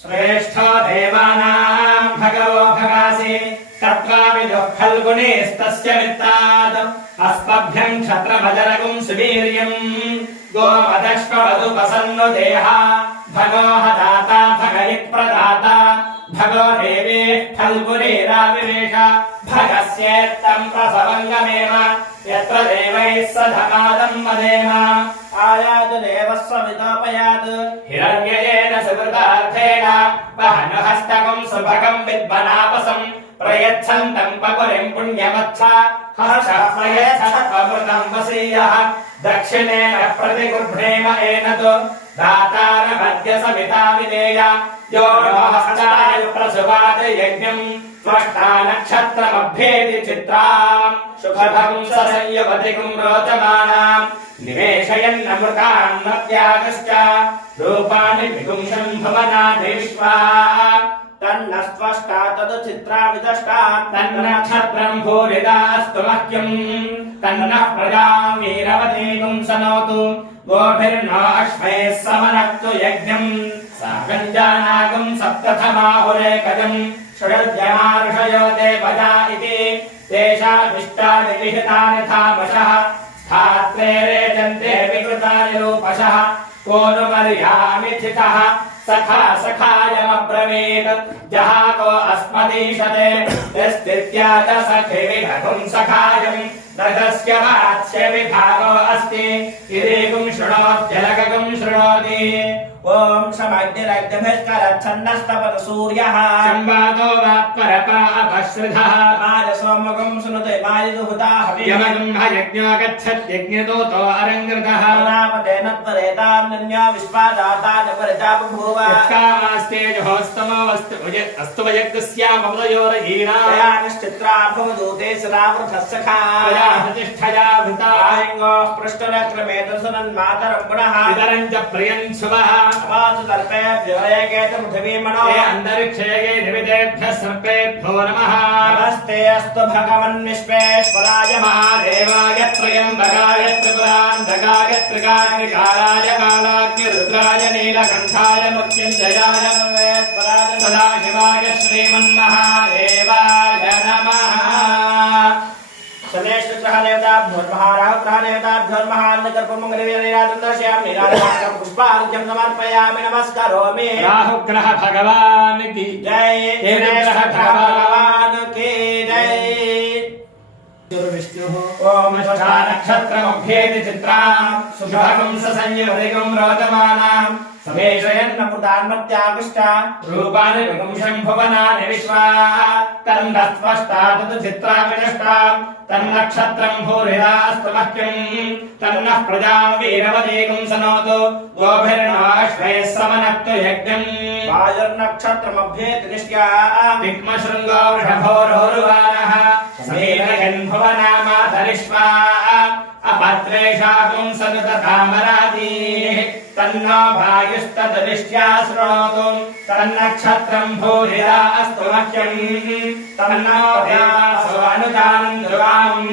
श्रेष्ठो देवानां भगवो भगासि तत्त्वाविदुः फल्गुणेस्तस्य वित्तात् अस्मभ्यं क्षत्रमजरगुं सुवीर्यं गोमदश्ववदुपसन्नु देहा भगो हदाता भगयिप्रदाता भगो देवेः फल्गुणेराविवेश भगस्येत्तं प्रसवङ्गमेव यत्र देवैः सधमादं वदेम आयातु देवस्व वितोपयात् हिरण्ययेन सुकृतार्थेन वहनुहस्तकं सुभगं विद्वनापसं प्रयच्छन्तं पपुरिं पुण्यमत्थ हर्षः प्रयच्छत्वमृतं वसीयः दक्षिणेन प्रतिगृह्णेम एनतु दातारमद्य सविता विदेय यो हस्ताय प्रसुवाद यज्ञं त्वष्टा नक्षत्रमभ्येति चित्राम् शुभं ससंयुवतिकुं रोचमानाम् निवेशयन्नमृतान् नत्यागश्च रूपाणि विपुंसं भुवनानि विश्वा तन्नस्त्वष्टा तद् चित्राविदष्टा तन्नक्षत्रं भूरिदास्तु मह्यं तन्नः प्रजां वीरवतीं सनोतु गोभिर्नो अश्वैः समनक्तु यज्ञं सागञ्जानागं सप्तथमाहुरेकजं षडद्यमार्षयो देवजा इति तेषामिष्टानि विहितानि थामशः स्थात्रे रेचन्ते विकृतानि रूपशः को नु मर्यामिथितः सखा सखायमब्रवीत् जहाको अस्मदीशते यस्तित्या च सखे विभगुं सखायम् नगस्य वात्स्य विभागो अस्ति इरेगुं शृणोत्यलगगुं शृणोति ॐ समग्निरग्निभिश्चरच्छन्नस्तपत सूर्यः संवादो वात्परपा अपश्रुधः माजसोमगं सुनुते माजिदुहुता हवियमगं हयज्ञो गच्छत्यज्ञदूतो अरङ्गृतः नामतेन त्वरेतान्यन्यो विश्वादातान् परितापभूव यत्कामास्तेजोस्तमोऽस्तु वयज्ञस्यामवदयोरयीना निश्चित्रा भवदूते सदावृथः सखा प्रतिष्ठया भृता आयङ्गोः पृष्ठनक्रमे दर्शनन्मातरं पुनः पितरं च प्रियं शुभः अवासु तर्पेभ्यो एकेत पृथिवीमणो अन्तरिक्षे निविदेभ्यः सर्पेभ्यो नमः नमस्ते अस्तु भगवन् विश्वेश्वराय महादेवाय त्र्यम्बकाय त्रिपुरान्तकाय त्रिकाग्निकालाय कालाग्निरुद्राय नीलकण्ठाय मृत्युञ्जयाय सर्वेश्वराय सदाशिवाय श्रीमन्महादेवाय नमः पुष्पार्घ्यं समर्पयामि नमस्करोमि राहुग्रह भगवान् की जय ग्रह भगवान् की जय ओम नक्षत्रमभ्येति चित्राम् शुभगं ससंयुवतिगं रोचमानां समेशयन्नमृतान्मत्याविष्टा रूपाणि विपुंसं भुवनानि विश्वा तन्नस्त्वष्टा तद् चित्राविनष्टा तन्नक्षत्रं भूरिदास्तु मह्यं तन्नः प्रजां वीरवतीं सनोतु गोभिर्नाश्वैः समनक्तु यज्ञं वायुर्नक्षत्रमभ्येति निष्ट्या विद्मशृङ्गो वृषभोरुवानः समेलयन् भुवनामातरिष्वा अपत्रेषाकुं सनुततामरातीः तन्नो वायुस्तदृष्ट्या शृणोतु तन्नक्षत्रं भूरिदास्तु मह्यं तन्नो देवासो अनुदानं ध्रुवाम्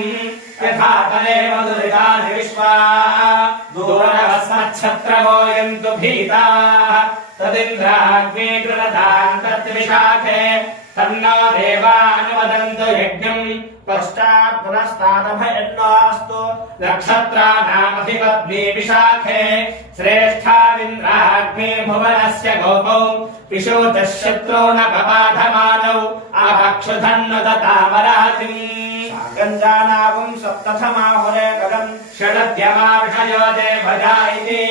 यथा तदेव दुरितानि विश्वा दूरवस्मच्छत्रवो यन्तु भीताः तदिन्द्राग्ने कृणतान् तद्विशाखे तन्नो देवानुवदन्तु यज्ञं पश्चात् पुनस्तादभयन्नोऽस्तु नक्षत्राणामधिपत्नी विशाखे श्रेष्ठाविन्द्राग्ने भुवनस्य गोपौ पिशोचः शत्रो न पपाधमानौ अपक्षुधन्नुदतामरातिम् गञ्जानागुं सप्तथमाहुरेकगं षडद्यमाविषयो देवजा इति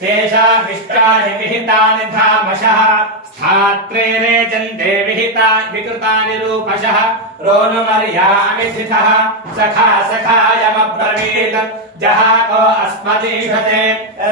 तेषामिष्टानि विहितानि धामशः स्थात्रे रेचन्ते विकृतानि रूपशः रोनुमर्यामिथितः सखा सखायमब्रवीत् जहाको अस्मदीशते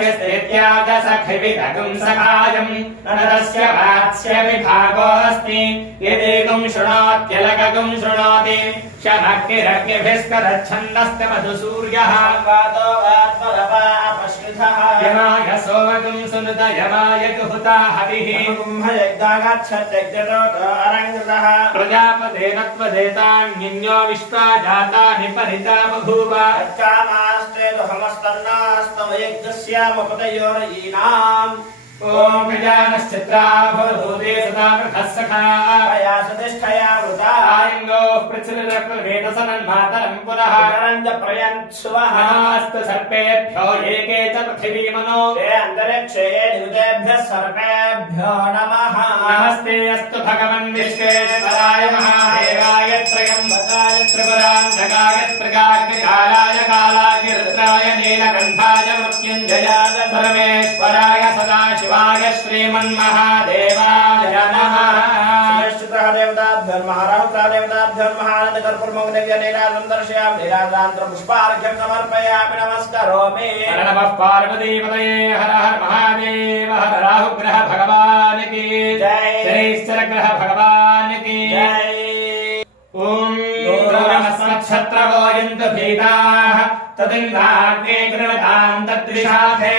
यस्तेत्या च सखिविदगुं सखायं नरस्य वात्स्य विभागो अस्ति यदेगुं शृणोत्यलगगुं शृणोति शमग्निरग्निभिस्करच्छन्नस्तमधु सूर्यः वातो वात्परपा अपश्रितः यमाय सोमगुं सुनुत यमाय जुहुता हविः कुम्भयज्ञागच्छत्यज्ञतो अरङ्गृतः प्रजापतेन त्वदेतान्यो विश्वा जातानि परिता बभूव ओम गजानश्चित्रा भवभूते सदा कृतः सखा या सतिष्ठया वृता आयङ्गो पृच्छ्रिरक्तवेदसनन्मातरं पुनः अनन्द प्रयन्सुवः नमस्तु सर्पेभ्यो एके च पृथिवीमनो ते अन्तरिक्षे द्युतेभ्यः सर्पेभ्यो नमः नमस्ते अस्तु भगवन् विश्वेश्वराय महादेवाय त्र्यम्बकाय त्रिपुरान्तकाय त्रिकाग्निकालाय कालाय रुद्राय नीलकण्ठाय मृत्युञ्जयाय सर्वेश्वराय सदाशिवाय श्रीमन्महादेवाय नमः पुष्पार्घ्यं समर्पयामि नमस्करोमि नमः पार्वतीपतये हर हर महादेव हर राहुग्रह भगवान की जय शनैश्चर ग्रह भगवान की जय ओम नमस्मच्छत्रवो यन्तु भीताः तदिन्दाग्ने गृणतां तद्विषाखे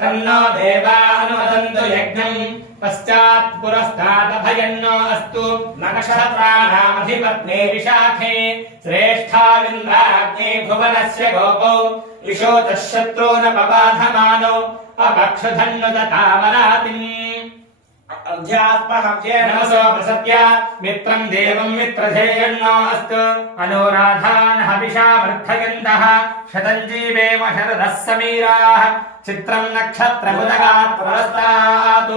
तन्नो देवा अनुमदन्तु यज्ञम् पश्चात् पुरस्तादभयन्नो अस्तु नक्षत्राणामधिपत्ने विशाखे श्रेष्ठाविन्द्राग्ने भुवनस्य गोपौ विशोचः शत्रो न पबाधमानौ अपक्षधन्नुदतामरातिम् नमसो प्रसत्य मित्रं देवं मित्रधेयन्नो अस्तु अनुराधान् हविषा वर्धयन्तः शतं जीवेम शरदः समीराः चित्रं नक्षत्रमुदगात् पुरस्तात्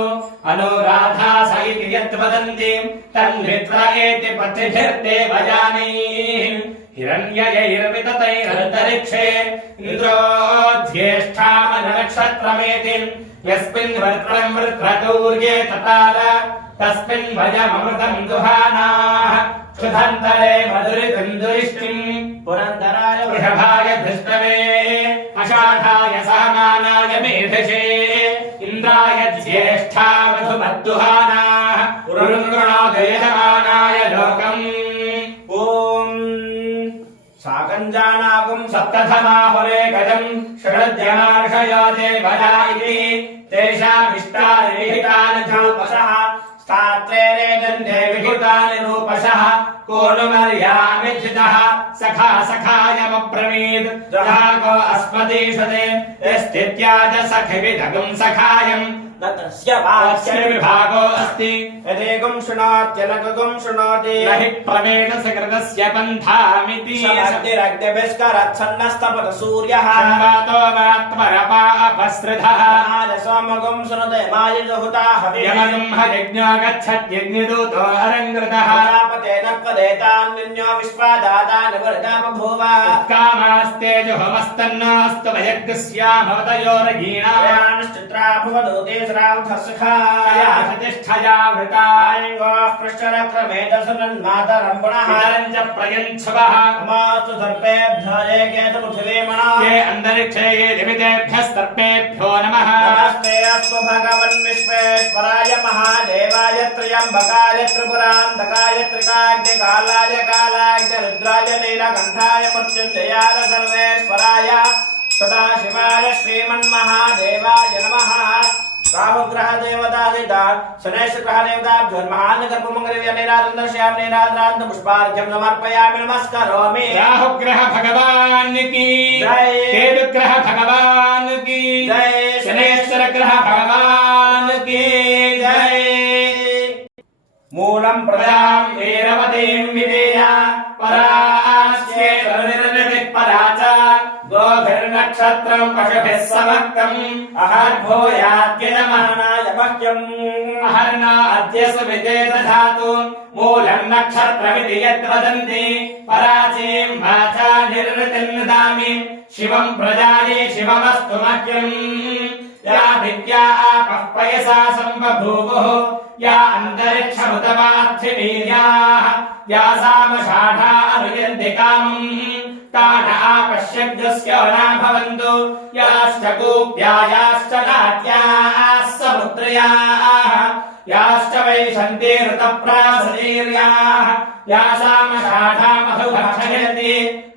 अनुराधा स इति यद्वदन्ति तन्मित्र एति पथिभिर्ते भजानीः हिरण्ययैर्विततैरन्तरिक्षे इन्द्रोज्येष्ठामनक्षत्रमेति यस्मिन् वृत्रं वृत्रतूर्ये तताल तस्मिन् भजममृतं दुहानाः क्षुधन्तरे मधुरितुन्दुरिष्टिम् पुरन्दराय वृषभाय धृष्टवे अषाढाय सहमानाय मेधसे इन्द्राय ज्येष्ठा मधुमद्दुहानाः पुरुन्द्रणादयजमानाय लोकम् साकञ्जानागुं सप्तधमाहुरे गजम् षडद्यमार्षयो देवया इति तेषामिष्टानिहितानि धूपसः स्थात्रेणे गन्धे विहितानि रूपसः कोणुमर्यामिथितः सखा सखायमब्रवीत् जहाको अस्मदीषते यस्थित्याज सखिविदगुं सखायम् न तस्य वाच्य विभागो अस्ति यदेकं शृणोत्यनकं शृणोति न हि प्रवेद सकृतस्य पन्थामिति समर्तिरग्निभिस्करच्छन्नस्तपत सूर्यः संवातो वात्मरपा अपसृधः सोमगं शृणुते मायजुहुता यमगं हयज्ञो गच्छत्यग्निदूतो अरङ्कृतः प्रजापतेन पदेतान्यो विश्वादातान् वरदा बभूव कामास्ते जुहमस्तन्नास्तु वयज्ञस्यामवतयोरगीणाश्चित्रा भुवदूते श्रावधसखाया प्रतिष्ठया वृता आलिङ्गोः पृष्ठरक्रमेदसनन्मातरं पुनः च प्रयच्छवः मास्तु सर्पेभ्यो एकेत पृथिवीमणा ये अन्तरिक्षे ये दिवितेभ्यः सर्पेभ्यो नमः नमस्ते अस्तु भगवन् विश्वेश्वराय महादेवाय त्र्यम्बकाय त्रिपुरान्तकाय त्रिकाग्निकालाय कालाग्नि रुद्राय नीलकण्ठाय मृत्युञ्जयाय सर्वेश्वराय सदाशिवाय श्रीमन्महादेवाय नमः राहुग्रह देवता शनैश्चर देवताभ्यो महानगर्भमङ्गलव्यनेरादन्दर्शयामि पुष्पार्घ्यं समर्पयामि नमस्करोमि राहुग्रह भगवान की जय केतुग्रह भगवान की जय शनैश्चर ग्रह भगवान की जय मूलं प्रदां वीरवतीं विदेया परास्येतनिर्निधिः परा च गोभिर्नक्षत्रं पशुभिः समक्तम् अहर्भूयाद्यजमानाय मह्यम् अहर्ना अद्य सुविते दधातु मूलं नक्षत्रमिति यद्वदन्ति पराचीं वाचा निर्वृतिं ददामि शिवं प्रजाये शिवमस्तु मह्यम् या विद्या आपः पयसा सम्बभूवुः या अन्तरिक्षमुतमार्थिवीर्याः या सामषाढा अनुयन्ति कामम् तान आपश्यग्रस्य न भवन्तु याश्च कूप्या याश्च नाट्याः समुद्रयाः याश्च वैशन्ति ऋतप्रासदीर्याः या सामषाढा मधुभक्षयन्ति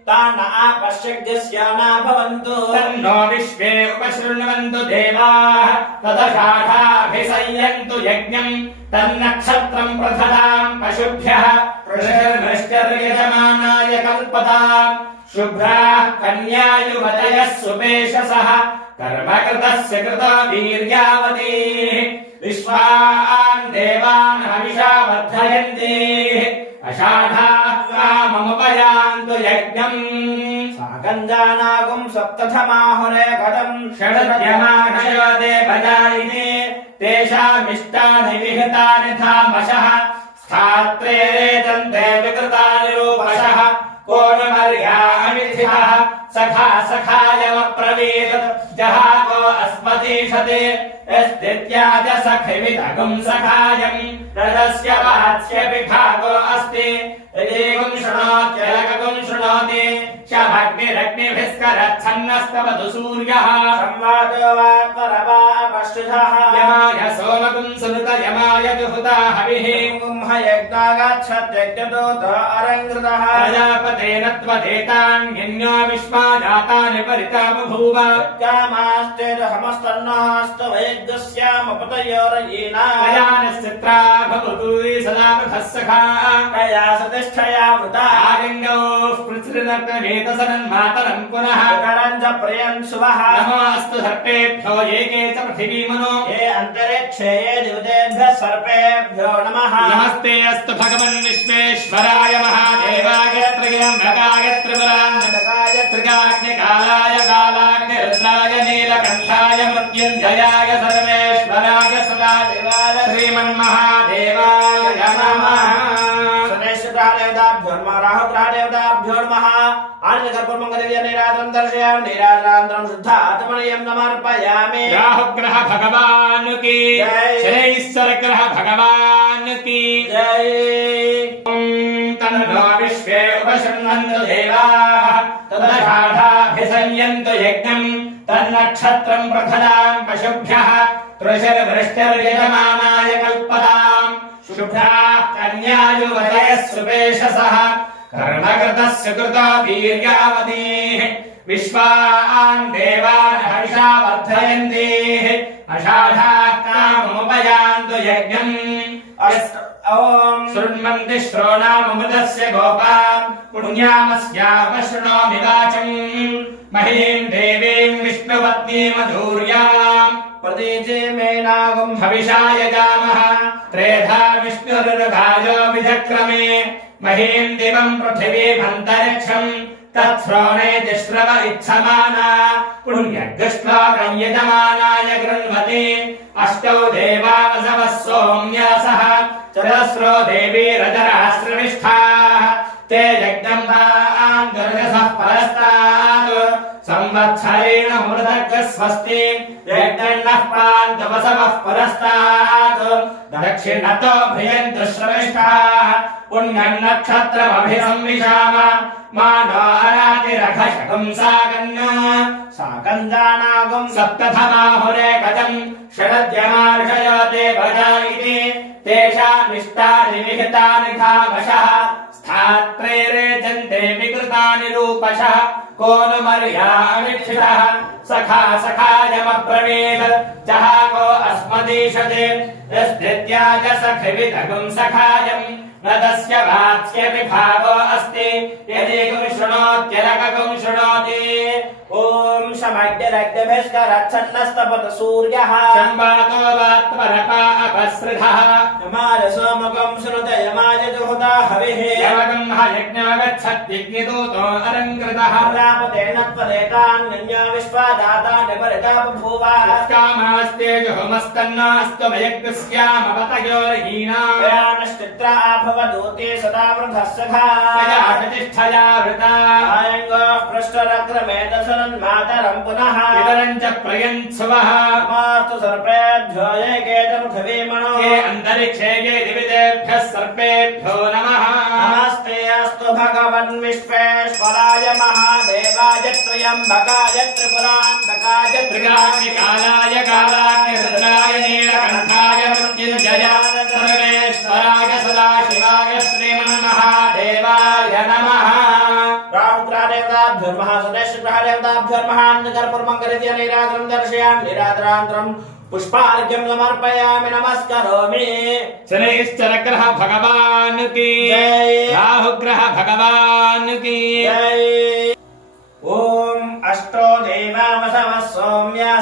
तान आपश्यग्रस्य न भवन्तु तन्नो विश्वे उपशृण्वन्तु देवाः तदषाढाभिसंयन्तु यज्ञम् तन्नक्षत्रं प्रथदां पशुभ्यः पृषर्यजमानाय कल्पताम् शुभ्राः कन्या युवतयः सुपेशसः कर्मकृतस्य कृतो वीर्यावती विश्वान् देवान् हविषा वर्धयन्ति अषाढाः काममुपयान्तु यज्ञम् साकञ्जानागुं सप्तथमाहुरे घटम् षडद्यमानयो देवजायिने तेषामिष्टानि विहितानि धामशः स्थात्रे रेचन्ते विकृतानि रूपशः कोणमर्या अमिथितः सखा सखायमब्रवीत् जहाको अस्मतीषते यस्तित्याज सखिविदगुं सखायम् रदस्य वाच्यपि भागो अस्ति यदीगुं शृणोत्यलकगुं शृणोति शभग्निरग्निभिस्करच्छन्नस्तवतु सूर्यः संवादो वात्मरवापश्चितः यमाय सोमगुं सुनुत यमाय जुहुता हविः यज्ञागाच्छत्यज्ञदूत अरङ्कृतः प्रजापतेन त्वदेतान्यन्यो विश्वा जातानि परिता बभूव कामास्तेजहमस्तन्नस्तु वैद्यस्यामपतयोरयीना प्रजानश्चित्रा भवतु सदा पृथः सखा कया सतिष्ठया वृता आलिङ्गौः पृथ्वीर्नर्कवेतसनन्मातरम् पुनः करम् च प्रियन् शुभः नमोऽस्तु सर्पेभ्यो येके च पृथिवीमनो ये अन्तरिक्षे ये दिवतेभ्यः सर्पेभ्यो नमः नमस्ते अस्तु भगवन् विश्वेश्वराय महादेवाय त्र्यम्बकाय त्रिपुरान्तकाय त्रिकाग्निकालाय कालाग्निरुद्राय नीलकण्ठाय मृत्युञ्जयाय सर्वेश्वराय सदाशिवाय श्रीमन्महादेवाय नमः देवताभ्यो नमः राहुग्रहदेवताभ्यो नमः आनन्दकर्पूरमङ्गलदेव्या निराजनं दर्शयामि निराजनानन्तरं शुद्धात्मनयं समर्पयामि राहुग्रह भगवान् की जय। शनैश्वर ग्रह भगवान् की जय तन्नो विश्वे उपशृण्वन्तु देवाः तदषाढाभिसंयन्तु यज्ञम् तन्नक्षत्रम् प्रथदाम् पशुभ्यः तृषर्वृष्टिर्यजमानाय कल्पताम् शुभ्राः कन्यायुवतयः सुपेशसः कर्मकृतस्य कृतो वीर्यावतीः विश्वान् देवान् हविषा वर्धयन्ति अषाढाः काममुपयान्तु यज्ञम् ॐ शृण्वन्ति श्रोणामृतस्य गोपाम् पुण्यामस्यापशृणोमि वाचम् महीम् देवीम् विष्णुपत्नीमधूर्याम् प्रतीचे मेनागुं हविषा यजामः त्रेधा विष्णुरुर्भाजो विचक्रमे महीम् दिवम् पृथिवीमन्तरिक्षम् तत्श्रोणे तिश्रव इच्छमाना पुण्यगुश्लोकम् यजमानाय गृह्णवति अष्टौ देवावसवः सोम्यासः चतस्रो देवीरजराश्रविष्ठाः ते जगदम्बाम् दुर्गसः परस्तात् संवत्सरेण मृदर्गस्वस्ति यज्ञन्नः पान्तवसवः परस्तात् दक्षिणतो भ्रियन्तु श्रविष्ठाः पुण्यम् नक्षत्रमभिसंविशाम मानो अरातिरघशकम् साकञ्जानागुं सप्तथमाहुरे गतम् षडद्यमार्षयो देवजा इति तेषामिष्टानि विहितानि धामशः स्थात्रे रेचन्ते विकृतानि रूपशः कोनुमर्या अमिक्षितः सखा सखायमब्रवीत् जहाको अस्मदीशते यस्दित्याज सखिविदगुं सखायम् न तस्य वाच्यपि भागो अस्ति यदि गुं शृणोत्यलकगुं शृणोति ॐ शमग्निरग्निभिस्करच्छन्नस्तपतु सूर्यः संवातो वात्मरपा अपसृधः यमाय सोमगं शृणुत यमाय जुहुता हविः यवगं हयज्ञागच्छत्यग्निदूतो अलङ्कृतः प्रजापतेन त्वदेतान्यन्यो विश्वादातानि परिता बभूव कामास्ते जुहुमस्तन्नास्तु वयज्ञस्यामवतयोर्हीना प्रयाणश्चित्रा भवदूते सदा वृधः सखा प्रतिष्ठया वृता आयङ्गः पृष्ठरक्रमे दशरन्मातरं पुनः पितरम् च प्रयन्सुवः मास्तु सर्पेभ्यो ये केत पृथिवीमणो ये अन्तरिक्षे ये दिवितेभ्यः सर्पेभ्यो नमः नमस्ते अस्तु भगवन् विश्वेश्वराय महादेवाय त्र्यम्बकाय त्रिपुरान्तकाय त्रिकाग्निकालाय कालाग्निरुद्राय नीलकण्ठाय मृत्युञ्जयाय सर्वेश्वराय सदाशिवाय श्रीमन्महादेवाय नमः राहुग्रहदेवताभ्यो नमः सुरेशग्रहदेवताभ्यो नमः अन्नकर्पूरमङ्गलस्य निराजनं दर्शयामि निराजनानन्तरं पुष्पार्घ्यं समर्पयामि नमस्करोमि शनैश्चरग्रह भगवान् की जय। राहुग्रह भगवान् की जय ॐ अष्टो देवावसवः सौम्या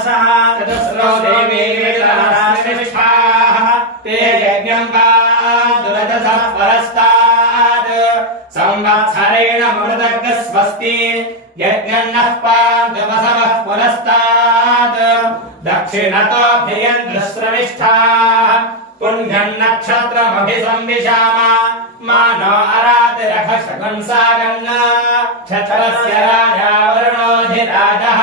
रजसः परस्तात् संवत्सरेण मृदग् स्वस्ति यज्ञन्नः पान्तु वसवः पुरस्तात् दक्षिणतोऽभियन्तु श्रविष्ठाः पुण्यं नक्षत्रमभिसंविशाम मानो अरातिरघशगुंसागन् क्षत्रस्य राजा वरुणोऽधिराजः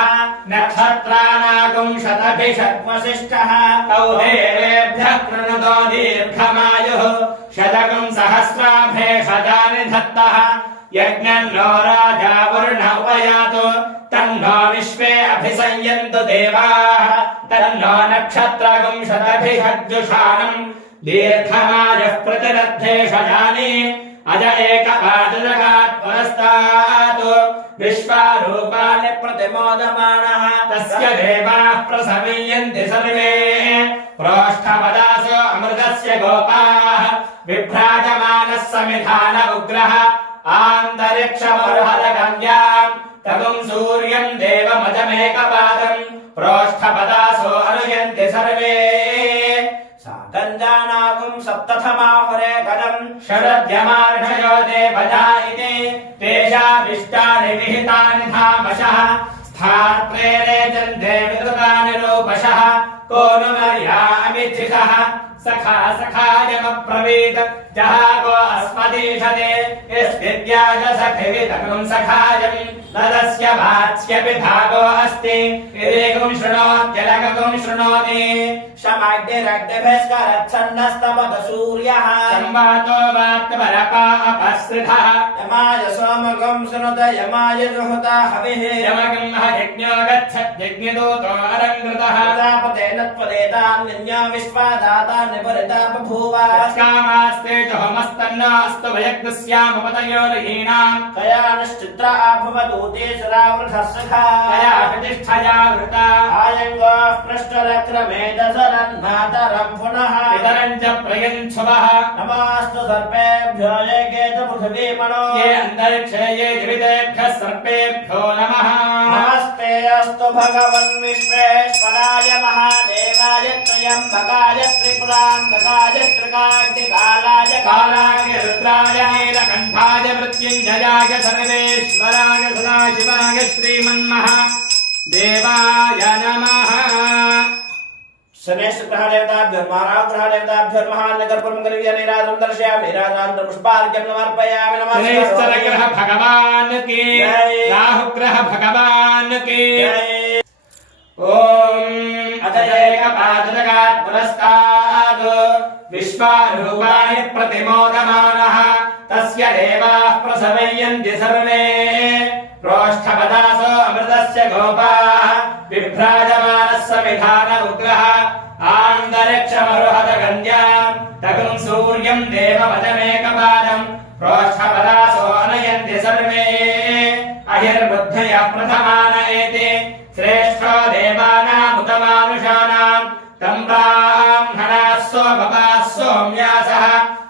नक्षत्रानागुं शतभिषग्वसिष्ठः तौ देवेभ्यः कृणुतो दीर्घमायुः शतकं सहस्राभेषजानि धत्तः यज्ञन्नो राजा वरुण उपयातु तन्नो विश्वे अभिसंयन्तु देवाः तन्नो नक्षत्रगुं शतभिषग्जुषाणम् दीर्घमायुः प्रतिरद्धेषजानि अज एकपादजगात् पुरस्तात् विश्वारूपाणि प्रतिमोदमानः तस्य देवाः प्रसवीयन्ति सर्वे प्रोष्ठपदासो अमृतस्य गोपाः विभ्राजमानः समिधान उग्रः आन्तरिक्षमर्हदगम्याम् तगुं सूर्यम् देवमजमेकपादम् प्रोष्ठपदासो अनुयन्ति सर्वे गञ्जानागुं सप्तथमाहुरे गदम् षडद्यमार्षयो देवजा इति तेषामिष्टानि विहितानि धामशः स्थात्रेणे चन्दे विकृतानि रूपशः को नु मर्यामिथिषः सखा सखायमब्रवीत् जहागो अस्मदीषते यस्विद्याज सखिविदगुं सखायम् नदस्य वाच्यपि भागो अस्ति यदेगुं शृणोत्यलगुं शृणोति शमग्निरग्निभिस्करच्छन्नस्तपद सूर्यः संवातो वात्मरपा अपसृतः यमाय सोमगं शृणुत यमाय जुहुता हविः यमगं यज्ञो गच्छत् यज्ञदूतो अलङ्कृतः प्रजापतेन त्वदेतान्यन्यो विश्वादाता निपरिता बभूव कामास्ते जहमस्तन्नो अस्तु वयग्स्यामपतयो रहीणाम् कया निश्चित्रा भवदूते सरावृथस्सखा कया प्रतिष्ठया वृता आयङ्गोः पृष्ठलक्रमेदसरन्मातरं पुनः पितरं च प्रयच्छुवः नमोऽस्तु सर्पेभ्यो ये केत पृथिवीमणो ये अन्तरिक्षे ये जीवितेभ्यः सर्पेभ्यो नमः नमस्ते अस्तु भगवन् विश्वेश्वराय महादेवाय त्र्यम्बकाय त्रिपुरान्तकाय त्रिकाग्निकालाय कालाय रुद्राय नीलकण्ठाय मृत्युञ्जयाय सर्वेश्वराय सदाशिवाय श्रीमन्महादेवाय नमः शनेश्वर ग्रह देवताभ्यो माराव ग्रह देवताभ्यो महानगर परमगर्भ्य निराजं दर्शयामि निराजं पुष्पार्घ्यं समर्पयामि नमः शनेश्वर ग्रह भगवान की राहु ग्रह भगवान की ओम अतएकपादजगात् पुरस्तात् विश्वारूपाणि प्रतिमोदमानः तस्य देवाः प्रसवयन्ति सर्वे प्रोष्ठपदासो अमृतस्य गोपाः विभ्राजमानः समिधान उग्रः आन्तरिक्षमरुहदगन्ध्याम् तगुं सूर्यम् देवमजमेकपादम् प्रोष्ठपदासो अनयन्ति सर्वे अहिर्बुद्धयः प्रथमान एते श्रेष्ठो देवानामुतमानुषाणाम् तं ब्राह्मणाः सोमपाः सोम्यासः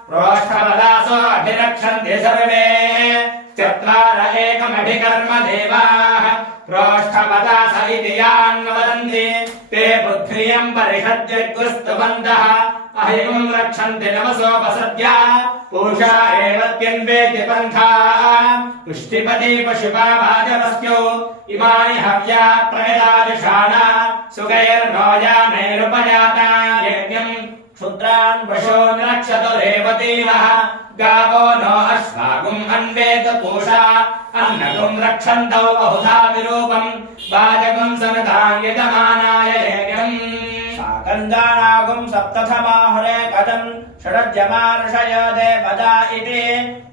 प्रोष्ठपदासो अभिरक्षन्ति सर्वे चत्वार एकमभिकर्म देवाः प्रोष्ठपदास इति यान् वदन्ति ते बुद्धियम् परिषद्यग्रस्तुवन्तः अहिमं रक्षन्ति नमसोपसद्या पूषा एव त्यन्वेति पन्था पुष्टिपति पशुपा वाजवस्यो इमानि हव्या प्रयदादिशाना सुगैर्नोजानैरुपजाता यज्ञम् क्षुद्रान् पशो नक्षतो रेवतीनः गावो नो अश्वागुम् अन्वेत पूषा अन्नगुम् रक्षन्तौ बहुधा विरूपम् वाजगुम् समिताम् यजमानाय यज्ञम् गन्धानागुं सप्तथमाहुरे कदम् षडज्यमार्षय देवदा इति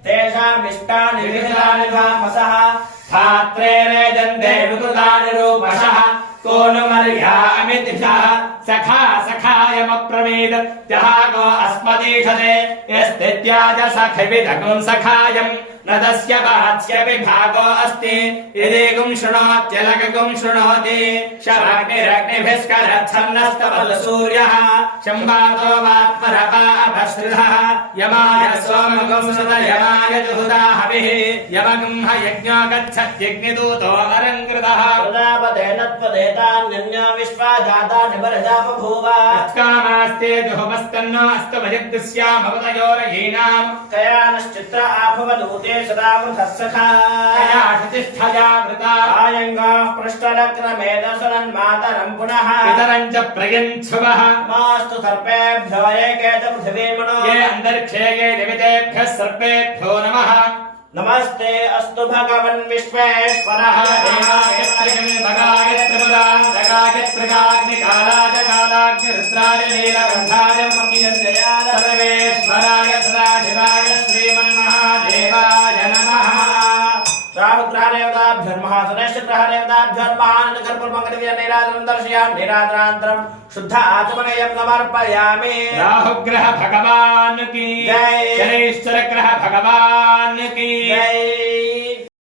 तेषामिष्टानि विहितानि धामसः धात्रेणे जन्ते विकृतानि रूपशः को नु मर्यामितिषः सखा सखायमप्रमीद जहागो अस्मदीषते यस्तित्याज सखिविदगुं सखायम् न तस्य वाच्यपि भागो अस्ति यदेगुं शृणोत्यलगुं शृणोति शमग्निरग्निभिस्करच्छन्नस्तपदसूर्यः संवातो वात्मरपा अपसृतः यमाय सोमगुं सुत यमाय जुहुता हविः यमगुं यज्ञो गच्छत्यग्निदूतो अलङ्कृतः प्रजापतेन त्वदेतान्यन्यो विश्वाजाता निबर्धा बभूव उत्कामास्ते जुहुमस्तन्नो अस्तु भजग्दस्यामवतयोरयीनाम् कयानश्चित्र आभवदूते सदा वृथः सखा कयाशतिष्ठया वृता आयङ्गाः पृष्ठरक्रमेदसुरन्मातरम् पुनः पितरम् च प्रयच्छुवः मास्तु सर्पेभ्यो एकेत पृथिवीमनो ये अन्तरिक्षे ये दिवितेभ्यः सर्पेभ्यो नमः नमस्ते अस्तु भगवन् विश्वेश्वरः देवाय त्रिगणभगाय त्रिपुरान्तकाय त्रिकाग्निकालाय कालाग्निरुद्राय नीलकण्ठाय मकीयञ्जयाय सर्वेश्वराय सदाशिवाय श्रीमन्महादेवाय नमः राहुग्रहदेवताभ्यर्मः शनैश्चक्रहदेवताभ्यर्मः नगरपुरमङ्गलवीर्यनीराजनं दर्शयामि नीराजनान्तरं शुद्ध आचमनेयं समर्पयामि राहुग्रह भगवान् की जय शनैश्चर ग्रह भगवान् की जय